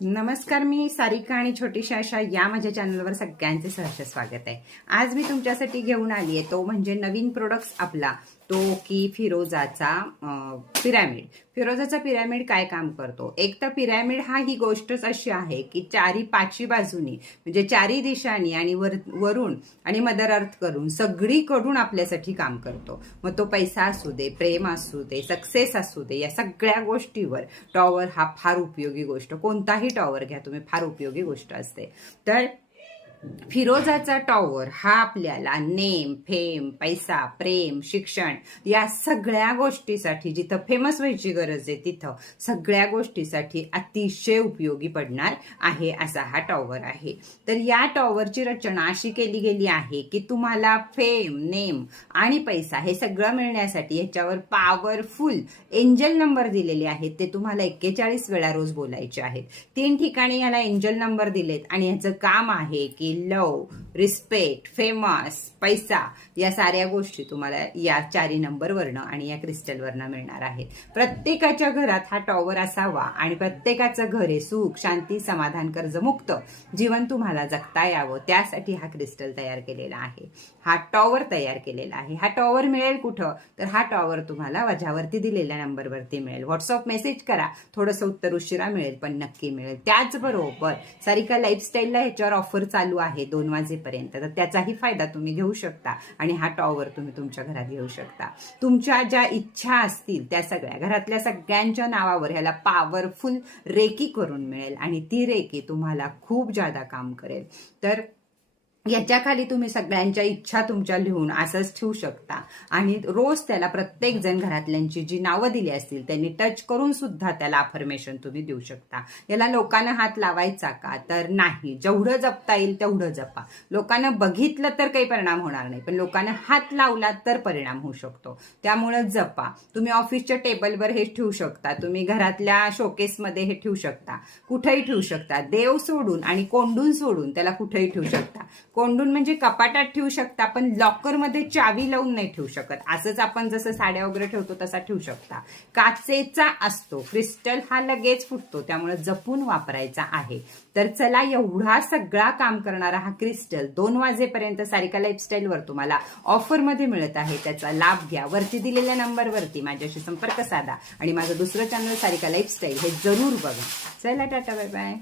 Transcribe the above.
नमस्कार, मी सारिका आणि छोटीशी आशा या माझ्या चॅनलवर सगळ्यांचे सहर्ष स्वागत आहे। आज मी तुमच्यासाठी घेऊन आली आहे तो म्हणजे नवीन प्रोडक्ट्स आपला तो की फिरोजाचा पिरॅमिड। फिरोजाचा पिरॅमिड काय काम करतो? एक तर पिरॅमिड हा ही गोष्टच अशी आहे की चारी पाचवी बाजूनी म्हणजे चारी दिशांनी आणि वरून आणि मदर अर्थ करून सगळीकडून आपल्यासाठी काम करतो। मग तो पैसा असू दे, प्रेम असू दे, सक्सेस असू दे, या सगळ्या गोष्टीवर टॉवर हा फार उपयोगी गोष्ट, कोणताही टॉवर घ्या तुम्ही, फार उपयोगी गोष्ट असते। तर फिरोजाचा टॉवर हा आपल्याला नेम, फेम, पैसा, प्रेम, शिक्षण या सगळ्या गोष्टीसाठी, जिथं फेमस व्हायची गरज आहे तिथं सगळ्या गोष्टीसाठी अतिशय उपयोगी पडणार आहे असा हा टॉवर आहे। तर या टॉवरची रचना अशी केली गेली आहे की तुम्हाला फेम, नेम आणि पैसा हे सगळं मिळण्यासाठी याच्यावर पॉवरफुल एंजल नंबर दिलेले आहेत। ते तुम्हाला 41 वेळा रोज बोलायचे आहेत। 3 ठिकाणी याला एंजल नंबर दिलेत आणि याचं काम आहे की लव, रिस्पेक्ट, फेमस, पैसा या साऱ्या गोष्टी तुम्हाला या चारी नंबरवरनं आणि या क्रिस्टलवरनं मिळणार आहेत। प्रत्येकाच्या घरात हा टॉवर असावा आणि प्रत्येकाचं घर हे सुख, शांती, समाधान, कर्जमुक्त जीवन तुम्हाला जगता यावं त्यासाठी हा क्रिस्टल तयार केलेला आहे, हा टॉवर तयार केलेला आहे। हा टॉवर मिळेल कुठं? तर हा टॉवर तुम्हाला माझ्यावरती दिलेल्या नंबरवरती मिळेल। व्हॉट्सअप मेसेज करा, थोडंसं उत्तर उशिरा मिळेल पण नक्की मिळेल। त्याचबरोबर सारिका लाईफस्टाईलला ह्याच्यावर ऑफर चालू आहे 2 वाजेपर्यंत, तर त्याचाही फायदा तुम्ही घेऊ शकता आणि हा टॉवर तुम्ही तुमच्या घरात घेऊ शकता। तुमच्या ज्या इच्छा असतील त्या सगळ्या घरातल्या सगळ्यांच्या नावावर ह्याला पॉवरफुल रेकी करून मिळेल आणि ती रेकी तुम्हाला खूप जादा काम करेल। तर याच्या खाली तुम्ही सगळ्यांच्या इच्छा तुमच्या लिहून असंच ठेवू शकता आणि रोज त्याला प्रत्येक जण घरातल्यांची जी नावं दिली असतील त्यांनी टच करून सुद्धा त्याला अफर्मेशन तुम्ही देऊ शकता। याला लोकांना हात लावायचा का? तर नाही, जेवढं जपता येईल तेवढं जपा। लोकांना बघितलं तर काही परिणाम होणार नाही, पण लोकांना हात लावला तर परिणाम होऊ शकतो, त्यामुळे जपा। तुम्ही ऑफिसच्या टेबलवर हे ठेवू शकता, तुम्ही घरातल्या शोकेसमध्ये हे ठेवू शकता, कुठेही ठेवू शकता। देव सोडून आणि कोंडून सोडून त्याला कुठेही ठेवू शकता। कोंडून म्हणजे कपाटात ठेवू शकता, पण लॉकरमध्ये चावी लावून नाही ठेवू शकत। असंच आपण जसं साड्या वगैरे ठेवतो तसा ठेवू शकता। काचेचा असतो, क्रिस्टल हा लगेच फुटतो, त्यामुळे जपून वापरायचा आहे। तर चला, एवढा सगळा काम करणारा हा क्रिस्टल 2 वाजेपर्यंत सारिका लाईफस्टाईलवर तुम्हाला ऑफरमध्ये मिळत आहे, त्याचा लाभ घ्या। वरती दिलेल्या नंबरवरती माझ्याशी संपर्क साधा आणि माझं दुसरं चॅनल सारिका लाईफस्टाईल हे जरूर बघा। चला, टाटा, बाय बाय।